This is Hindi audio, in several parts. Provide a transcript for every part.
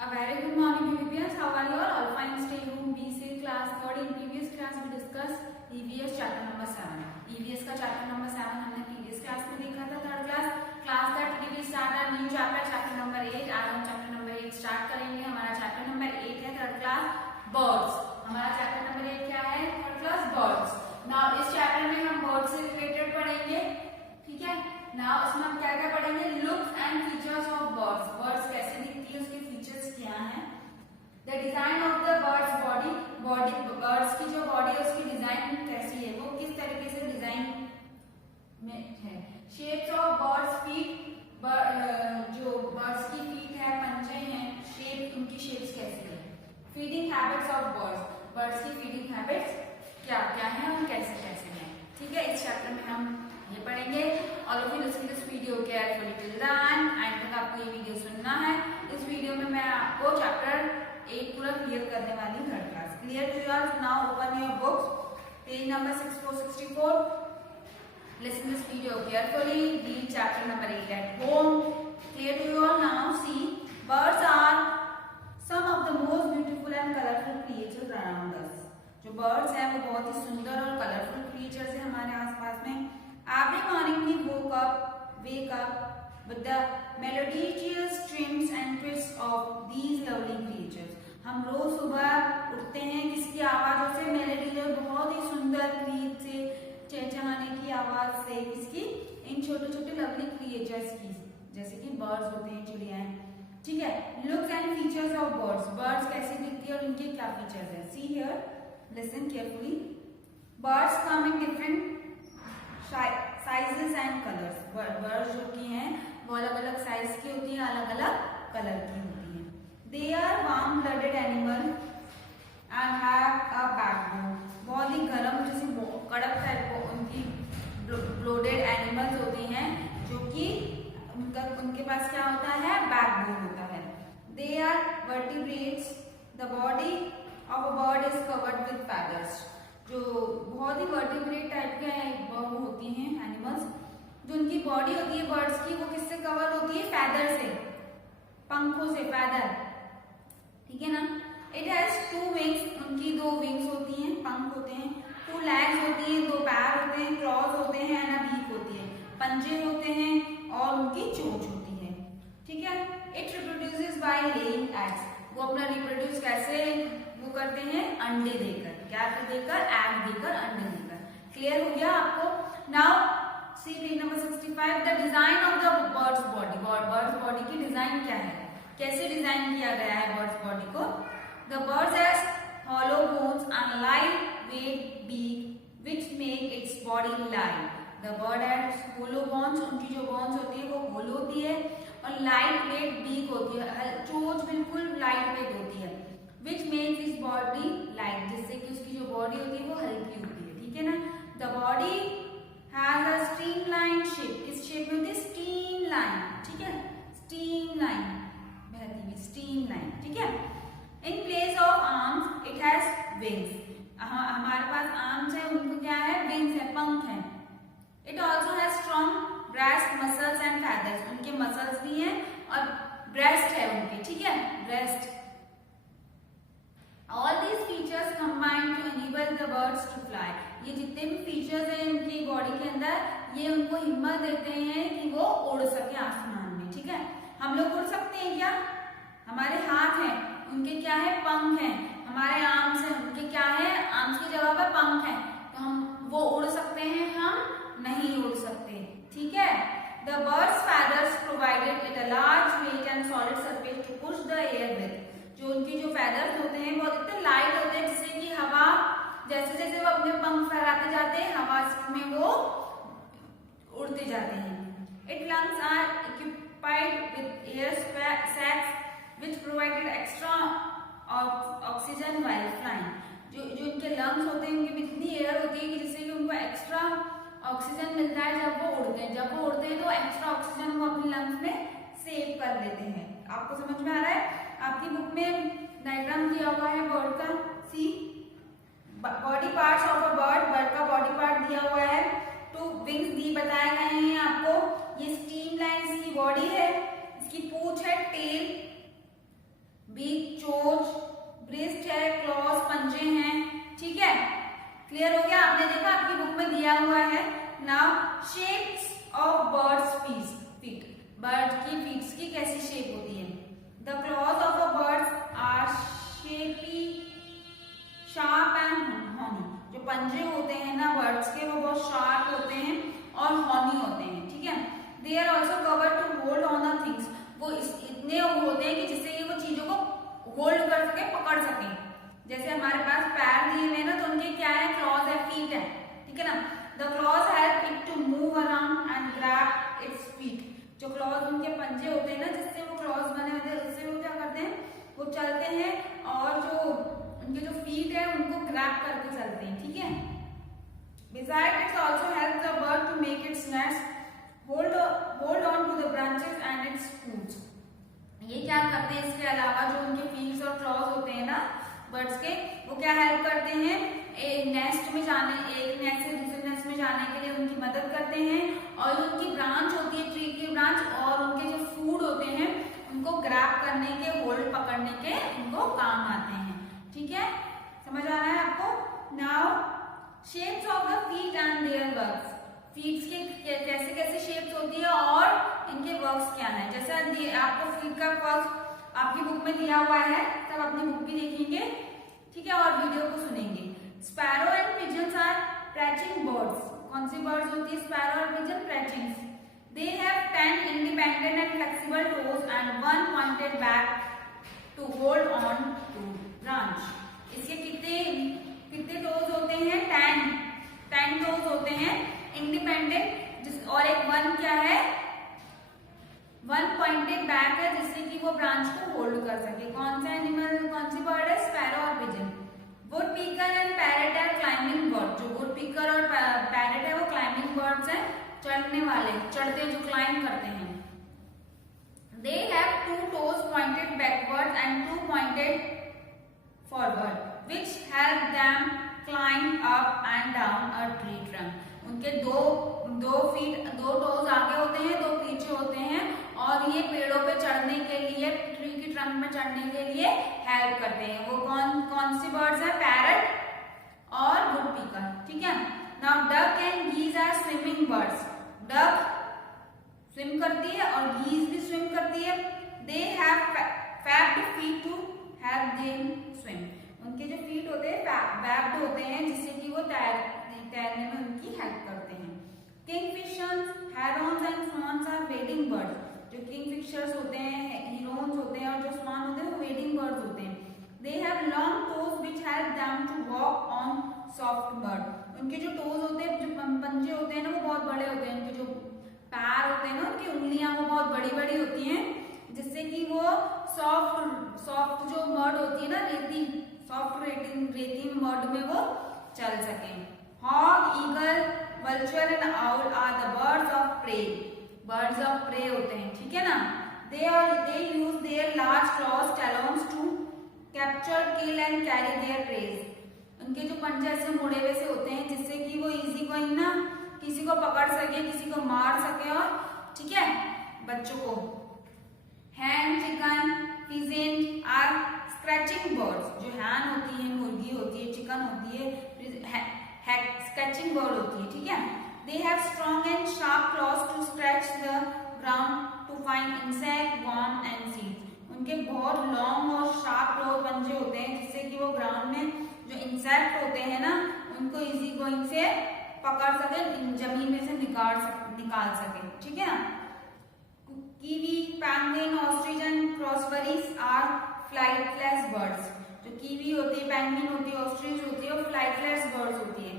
A very good morning, pupils. How are you all? All fine. Stay home. BC class 3rd. In previous class we discussed EVS chapter number 7. EVS का chapter number 7 हमने previous class में देखा था. Third class that we will start a new chapter number 8. आज हम chapter number 8 start करेंगे. हमारा chapter number 8 है थर्ड class birds. हमारा chapter number 8 क्या है? Third class birds. Now इस chapter में हम birds से related पढ़ेंगे. ठीक है. Now इसमें हम क्या क्या पढ़ेंगे? Looks and features of birds. Birds कैसे दिखती है, उसके फीचर्स क्या हैं? The design of the bird's body birds की जो बॉडी है उसकी डिजाइन कैसी है, वो किस तरीके से डिजाइन में है. Shapes of birds feet, जो birds की फीट है, पंजे हैं, शेप उनकी शेप्स कैसी है. Feeding habits of birds की फीडिंग हैबिट्स क्या क्या है और कैसे कैसे हैं. ठीक है, इस चैप्टर में हम ये पढ़ेंगे. और फिर उसकी this video carefully till the end तक आपको ये वीडियो सुनना है. इस वीडियो में मैं आपको चैप्टर 8 पूरा क्लियर करने वाली हूँ. Third class clear to you. Now open your books, page number 6464. Listen this video carefully. Read chapter number 8 at home. Clear to you. Now see birds are some of the most beautiful and colourful creatures around us. जो बर्ड्स हैं वो बहुत ही सुंदर और कलरफुल क्रिएचर्स हैं हमारे आसपास में. Every morning we wake up with the melodious trims and twists of these lovely creatures. हम रोज सुबह उठते हैं किसकी आवाजों से? मेलोडियस, बहुत ही सुंदर गीत से, चहचहाने की आवाज से, किसकी? इन छोटे छोटे लवली क्रिएचर्स की, जैसे कि बर्ड्स होते हैं, चिड़िया. ठीक है. Looks and features of birds. Birds कैसी दिखती है और इनके क्या फीचर्स है. See here, listen carefully. Birds come in different sizes and colours. Birds जो की हैं वो अलग अलग साइज की होती है, अलग अलग कलर की होती है. They are warm blooded animal and have a backbone. बहुत ही गर्म, जैसे कड़क टाइप उनकी ब्लोडेड एनिमल्स होती हैं, जो कि उनके पास क्या होता है? बैकबोन होता है. They are vertebrates. The body of a bird is covered with feathers. जो बहुत ही वर्टिब्रेट टाइप के वो होती हैं एनिमल्स, जो उनकी बॉडी होती है बर्ड्स की, वो किससे कवर होती है? फैदर से, पंखों से, फैदर. ठीक है ना. It has 2 wings. उनकी 2 विंग्स होती हैं, पंख होते हैं. 2 लेग्स होती हैं, 2 पैर होते हैं. क्लॉज होते हैं एंड अ बीक होती है. पंजे होते हैं और उनकी चोंच होती है. ठीक है. It reproduces bye laying eggs. वो अपना रिप्रोड्यूस कैसे वो करते हैं? अंडे देकर. क्या देकर? एग देकर, अंडे देकर. क्लियर हो गया आपको. Now see page number 65. The design of the birds body. Birds body की डिजाइन क्या है, कैसे डिजाइन किया गया है बर्ड्स बॉडी को? The birds has hollow bones and light weight beak which make its body light. The bird has hollow bones. उनकी जो बोन्स होती है वो होलो होती है और लाइट वेट बीक होती है. चोंच बिल्कुल लाइट वेट होती है. Which makes his body light, जिससे कि उसकी जो बॉडी होती है वो हल्की होती है. ठीक है ना. The body has a streamline shape. किस शेप में होती है? streamline. ठीक है. streamline, बहती हुई streamline. ठीक है. In place of arms, it has wings. हमारे पास arms है, उनको क्या है? wings है, पंख है. It also has strong breast muscles and feathers. उनके muscles भी हैं और breast है उनके. ठीक है. breast. All these features combine to enable the birds to fly. ये जितने भी फीचर्स हैं इनकी बॉडी के अंदर, ये उनको हिम्मत देते हैं कि वो उड़ सके आसमान में. ठीक है. हम लोग उड़ सकते हैं क्या? हमारे हाथ हैं, उनके क्या है? पंख हैं. हमारे आर्म्स हैं, उनके क्या है? आर्म्स की जगह पर पंख हैं. तो हम वो उड़ सकते हैं, हम नहीं उड़ सकते. ठीक है. The bird's feathers provided it a large weight and solid surface to push the air with. जो उनकी जो फेदर्स होते हैं वो इतने लाइट होते हैं जिससे कि हवा, जैसे जैसे वो अपने पंख फैलाते जाते हैं, हवा में वो उड़ते जाते हैं. It lungs are occupied with air sacs which provided extra oxygen while flying. जो इनके लंग्स होते हैं उनके भी इतनी एयर होती है कि जिससे कि उनको एक्स्ट्रा ऑक्सीजन मिलता है जब वो उड़ते हैं. जब वो उड़ते हैं तो एक्स्ट्रा ऑक्सीजन वो अपने लंग्स में सेव कर लेते हैं. आपको समझ में आ रहा है? आपकी बुक में डायग्राम दिया हुआ है बर्ड का. See body parts of a bird. Bird का बॉडी पार्ट दिया हुआ है. 2 विंग्स दी बताए गए हैं आपको. ये स्ट्रीमलाइन इसकी बॉडी है, इसकी पूंछ है, tail, the claws of a birds are shapey, sharp and horny. जो पंजे होते हैं ना बर्ड्स के वो बहुत शार्प होते हैं और हॉनी होते हैं, ठीक है। They are also cover to hold on the things, वो इतने होते हैं कि जिससे ये वो चीजों को होल्ड कर सके, पकड़ सके। जैसे हमारे पास पैर दिए हुए ना तो उनके क्या है, क्लॉज है, फीट है, ठीक है ना। The claws help it to move around and grab its feet. जो क्लॉज उनके पंजे होते हैं ना जिससे वो क्लॉज बने होते हैं, उससे वो क्या करते हैं, वो चलते हैं और जो उनके जो फीट है उनको ग्रैब करके चलते हैं, ठीक है। Besides, it also helps the bird to make its nest, hold on to the branches and its foods. ये क्या करते हैं, इसके अलावा जो उनके फीट्स और क्लॉज होते हैं ना बर्ड्स के, वो क्या हेल्प करते हैं, एक नेस्ट में जाने, एक नेस्ट से दूसरे नेस्ट में जाने के लिए उनकी मदद करते हैं। और उनकी ब्रांच होती है, ट्री की ब्रांच, और उनके जो फूड होते हैं उनको ग्रैब करने के, होल्ड पकड़ने के उनको काम आते हैं, ठीक है। समझ आ रहा है आपको। Now shapes of the feet and their works. Feets के कैसे कैसे शेप्स होती है और इनके वर्क्स क्या है। जैसे आपको फीट का वर्क आपकी बुक में दिया हुआ है, तब अपनी बुक भी देखेंगे, ठीक है, और वीडियो को सुनेंगे। Sparrow and pigeons are perching birds. कौन सी बर्ड्स होती है, स्पैरो और pigeon, perchings. They have 10 independent and flexible toes and 1 pointed back to hold on to branch. इसके कितने टोज होते हैं, 10 टोज होते हैं इंडिपेंडेंट, और एक 1 क्या है, 1 पॉइंटेड बैक है जिससे कि वो ब्रांच को होल्ड कर सके। कौन सा एनिमल, कौन सी बर्ड है, स्पैरो और pigeon. Woodpecker and parrot are climbing bird. जो वुड पीकर और पैरट है वो क्लाइंबिंग बर्ड्स हैं, चढ़ने वाले, चढ़ते जो क्लाइंब करते हैं। They have 2 toes pointed backward and 2 pointed forward, which help them climb up and down a tree trunk. उनके दो टोज आगे होते हैं, 2 पीछे होते हैं, और ये पेड़ों पे चढ़ने के लिए, ट्री की ट्रंक में चढ़ने के लिए हेल्प करते हैं। वो कौन सी बर्ड्स है, पैरट और वुड पीकर, ठीक है। Now duck and geese are swimming birds. Duck swim करती है और गीज भी स्विम करती है। They have webbed feet to help them swim. उनके जो फीट होते हैं फैब्ड होते हैं जिससे कि वो तैरने में उनकी हेल्प करते हैं। Kingfishers, herons and swans are wading birds. जो किंगफिशर्स होते हैं, हिरोन्स होते हैं, और जो स्वान होते हैं वो वेडिंग बर्ड्स होते हैं। They have long toes which help them to walk on soft mud. उनके जो टोज होते हैं, जो पंजे होते हैं ना, वो बहुत बड़े होते हैं। उनके जो पैर होते हैं ना, उनकी उंगलियां वो बहुत बड़ी बड़ी होती हैं, जिससे कि वो सॉफ्ट जो मड होती है ना, सॉफ्ट रेती मड में वो चल सके। Hawk, eagle, vulture and owl are the birds of prey. Birds of prey होते हैं, ठीक है ना। They use their large claws talons to capture, kill and carry their preys. उनके जो पंजे ऐसे मुड़े हुए से होते हैं जिससे कि वो इजी गोइंग ना, किसी को पकड़ सके, किसी को मार सके, और ठीक है, बच्चों को। Hen, chicken, pheasant are scratching birds. जो हैन होती है, मुर्गी होती है, चिकन होती है, स्क्रैचिंग बर्ड होती है, ठीक है। They have strong and sharp claws to scratch the ground to find insect, worm and seeds. उनके बहुत लॉन्ग और शार्प क्लॉज पंजे होते हैं जिससे कि वो ग्राउंड में जो इंसेक्ट होते हैं ना, उनको इजी गोइंग से पकड़ सके, जमीन में से निकाल सके, ठीक है ना। Kiwi, penguin, ostrich and cassowaries are flightless birds. जो कीवी होती है, पेंगुइन होती है, ऑस्ट्रिच होती है, और फ्लाइटलेस बर्ड्स होती है।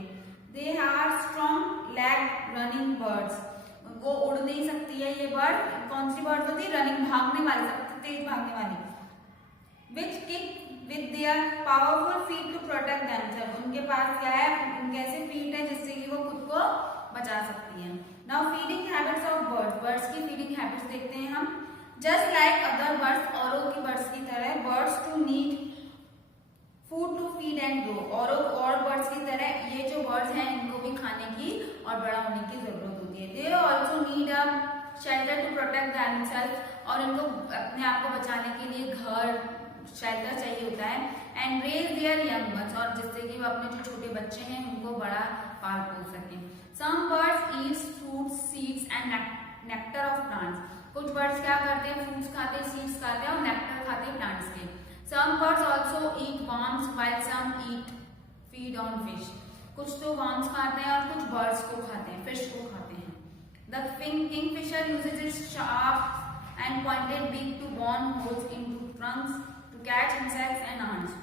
They are strong leg running birds. वो उड़ नहीं सकती है ये बर्ड। कौन सी बर्ड होती है, रनिंग, भागने वाली, सबसे तेज भागने वाली। Which kick with their powerful feet to protect themself. उनके पास क्या है, उनके ऐसे फीट है जिससे कि वो खुद को बचा सकती है। Now feeding habits of birds. Birds की फीडिंग हैबिट्स देखते हैं हम। जस्ट लाइक अदर बर्ड्स, औरों की बर्ड्स की तरह, birds to need food to feed and grow. और बर्ड्स की तरह ये जो बर्ड्स हैं इनको भी खाने की और बड़ा होने की जरूरत होती है। They also need a shelter to protect themselves. और इनको अपने आप को बचाने के लिए घर, शेल्टर चाहिए होता है। And raise their young ones. और जिससे कि वो अपने जो छोटे बच्चे हैं उनको बड़ा पाल पोस सकें। Some birds eats fruits, seeds and nectar of plants. कुछ बर्ड्स क्या करते हैं, फ्रूट्स खाते हैं, सीड्स खाते हैं और नेक्टर खाते हैं प्लांट्स के। Some birds also eat worms while some feed on fish. कुछ तो वर्म्स खाते हैं और कुछ बर्ड्स को खाते हैं, फिश को खाते हैं। The kingfisher uses its sharp and pointed beak to bore holes into trunks to catch insects and ants।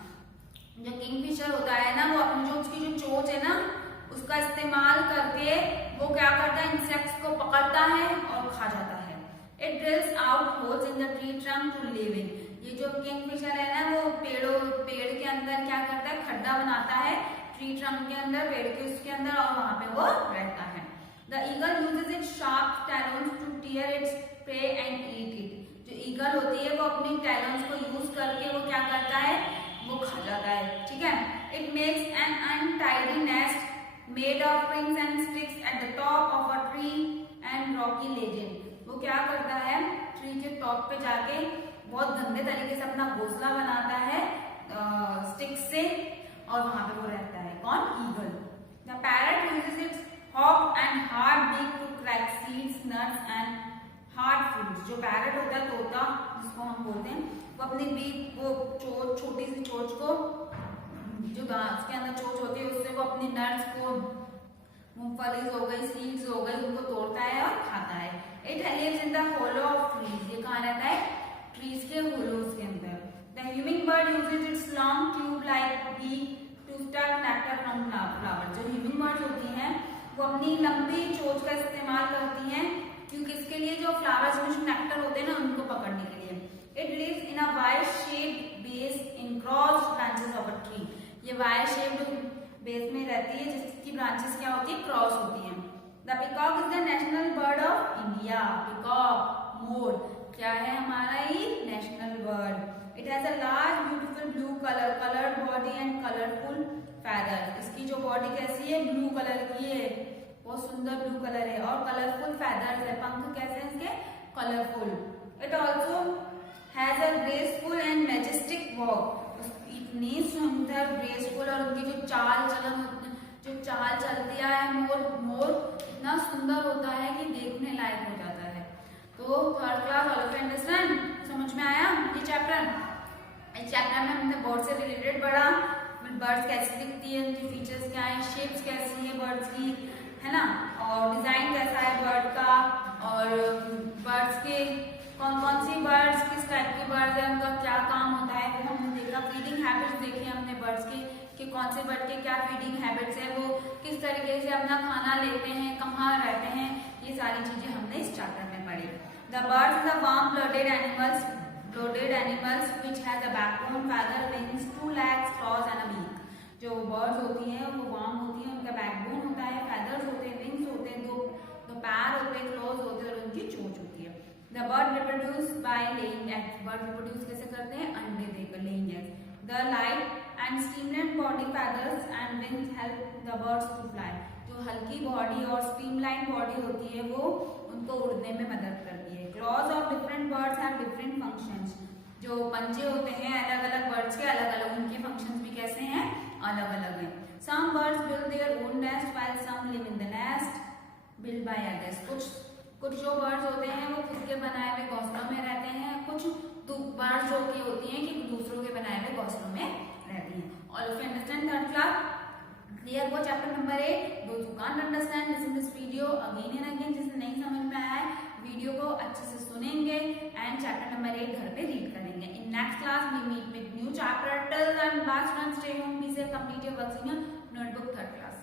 जो किंगफिशर होता है ना, वो अपनी जो उसकी जो चोंच है ना, उसका इस्तेमाल करके वो क्या करता है, इंसेक्ट्स को पकड़ता है और खा जाता है। It drills out holes in the tree trunk to live in. ये जो किंगफिशर है ना, वो पेड़ के अंदर क्या करता है, खड्डा बनाता है ट्री ट्रंक के अंदर, पेड़ के उसके अंदर, और वहां पे वो रहता है। The eagle uses its sharp talons to tear its prey and eat it. जो ईगल होती है वो अपनी टैलोन्स को यूज करके वो क्या करता है, वो खा जाता है, ठीक है। It makes an untidy nest made of rings and sticks at the top of a tree and Rocky legend. वो क्या करता है, ट्री के टॉप पे जाके बहुत गंदे तरीके से अपना घोंसला बनाता है स्टिक्स से, और वहां पे वो रहता है। कौन? Eagle. The parrot uses its hook and hard beak to crack seeds nuts and hard foods. जो पैरट होता है, तोता जिसको हम बोलते हैं, वो अपनी बीक, वो चोंच, छोटी सी चोंच को, जो घास के अंदर चोंच होती है, उससे वो अपनी नट्स को, मूंगफली हो गई, सीड्स हो गई, उनको तोड़ता है और खाता है। It lives in the hollow of trees. ये कहाँ रहता है? ट्रीज के होलोज के अंदर। The humming bird uses its long tube like beak to suck nectar from flower. जो ह्यूमिंग बर्ड्स होती हैं, वो अपनी लंबी चोंच का इस्तेमाल करती हैं, क्योंकि इसके लिए जो फ्लावर्स में जो नेक्टर होते हैं ना, उनको पकड़ने के लिए। It lives in a wire shaped base in crossed branches of a tree. ये वायर शेप्ड बेस में रहती है, जिसकी ब्रांचेस क्या होती है, क्रॉस होती हैं। The peacock is the national bird of India. Peacock, मोर, क्या है हमारा ये national bird. It has a large beautiful blue coloured body and colourful feather. इसकी जो बॉडी कैसी है, ब्लू कलर की है, बहुत सुंदर ब्लू कलर है, और कलरफुल फैदर्स है, पंख कैसे हैं इसके, colourful. It also has a graceful and majestic walk. इतनी सुंदर, ग्रेसफुल, और उनकी जो चाल चलन, जो चाल चलती है मोर इतना सुंदर होता है कि देखने लायक हो जाता है। तो third class all of you understand, समझ में आया ये चैप्टर? इस चैप्टर में हमने बर्ड से रिलेटेड पढ़ा, बर्ड्स कैसी दिखती है, उनकी फीचर्स क्या है, शेप्स कैसी है बर्ड्स की, है ना, और डिजाइन कैसा है बर्ड का, और बर्ड्स के कौन कौन सी बर्ड्स, किस टाइप के बर्ड्स है, उनका क्या काम होता है, वो हमने देखा। फीडिंग हैबिट्स देखी हमने बर्ड्स की, कि कौन से बर्ड के क्या फीडिंग हैबिट्स है, वो किस तरीके से अपना खाना लेते हैं, कहाँ रहते हैं, ये सारी चीजें हमने इस चैप्टर में पढ़ी। The birds the warm blooded animals which has a backbone, feather, wings, 2 legs, claws and a beak। जो बर्ड्स होती हैं वो वार्म होती हैं, उनका बैकबोन होता है, फैदर्स होते हैं, विंग्स होते हैं, दो पैर होते हैं, क्लॉज होते हैं, और उनकी चोंच होती है। The bird reproduce by laying eggs. Bird reproduce कैसे करते हैं? अंडे देकर, laying eggs. The light and streamline body, feathers and wings help the birds to fly. जो हल्की बॉडी और स्ट्रीमलाइन बॉडी होती है, वो उनको उड़ने में मदद करती है। Clause of different birds have different functions. जो पंजे होते हैं अलग अलग बर्ड्स के, अलग अलग उनके फंक्शंस भी कैसे हैं, अलग अलग हैं। Some birds build their own nest while some live in the nest build by others. कुछ जो बर्ड्स होते हैं वो खुद के बनाए हुए घोंसलों में रहते हैं, कुछ बर्ड्स जो की होती हैं कि दूसरों के बनाए हुए घोंसलों में रहती हैं। All of you understand third class? Clear हुआ chapter number 8? Those who can't understand listen this video again and again. जिसे नहीं समझ में आया है, वीडियो को अच्छे से सुनेंगे एंड चैप्टर नंबर 8 घर पे रीड करेंगे। In next class we meet with new chapter. Till then bye students, stay home, be safe, complete your works in your notebook third class.